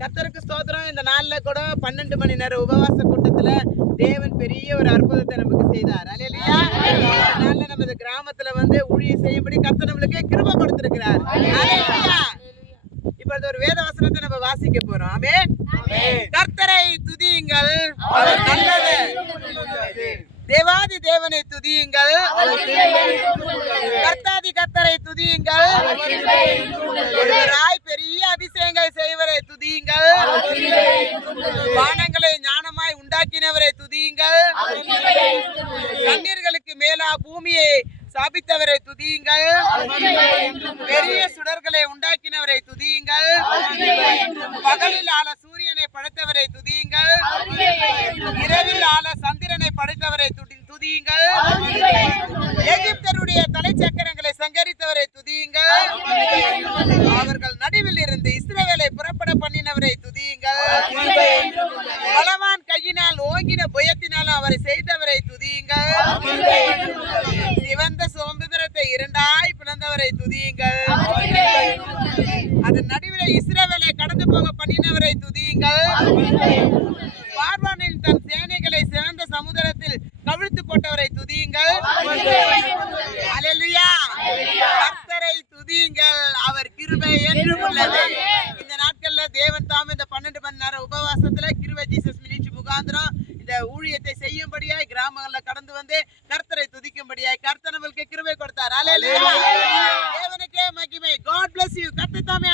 கர்த்தருக்கு ஸ்தோத்திரம். இந்த நாள்ல கூட 12 மணி நேர உபவாச கூட்டத்துல தேவன் பெரிய ஒரு அற்புதத்தை நமக்கு செய்தார். அல்லேலூயா. அதனால நமது கிராமத்துல ஊழியம் செய்யும்படி கர்த்தர் நம்மளுக்கு கிருபை கொடுத்திருக்கிறார். அல்லேலூயா. இப்பொழுது ஒரு வேத வசனத்தை நம்ம வாசிக்க போறோம். ஆமென். கர்த்தரை துதியுங்கள், அவர் நல்லவர். தேவாதி தேவனை துதியுங்கள், கர்த்தாதி கர்த்தரை துதியுங்கள், ஒருவராய் பெரிய அதிசயங்களை செய்வரை துதியுங்கள், வானங்களை ஞானமாய் உண்டாக்கினவரை துதியுங்கள், கண்ணீர்களுக்கு மேலா பூமியை சாபித்தவரை துதியுங்கள், பெரிய சுடர்களை உண்டாக்கினவரை துதியுங்கள், பகலில் ஆள சூரியனை படைத்தவரை துதியுங்கள், இரவில் ஆள சந்திரனை படைத்தவரை துதியுங்கள், எகிப்தருடைய தலைச்சக்கரங்களை சங்கரித்தவரை துதியுங்கள், அவர்கள் நடுவில் இருந்து இஸ்ரவேலை புறப்பட பண்ணினவரை துதியுங்கள், பலவான் கையினால் ஓங்கின புயத்தினால் அவரை செய்தவரை துதியுங்கள், சிவந்த சுதந்திரத்தை இரண்டாய் பிளந்தவரை துதியுங்கள், அதன் நடுவில் இஸ்ரவேலை கடந்து போக பண்ணினவரை துதியுங்கள், பார்வோனின் தன் சேனைகளை சிவந்த சமுத்திரத்தில் கவிழ்த்து போட்டவரை துதியுங்கள். அல்லேலூயா. கர்த்தரை துதியுங்கள், அவர் கிருபை என்றும் உள்ளது. இந்த நாட்கள்ல தேவன் தாம் இந்த 12 மணி நேர உபவாசத்துல கிருபை ஜீசஸ் மினிஸ்ட்ரி முகாந்திரம் இந்த ஊழியத்தை செய்யும்படியாய் கிராமங்கள்ல கடந்து கர்த்தரை துதிக்கும்படியாய் கர்த்தர் நம்மளுக்கு கிருபை கொடுத்தார். அல்லேலூயா. தேவனுக்கே மகிமை. God bless you. கர்த்தர் தாமே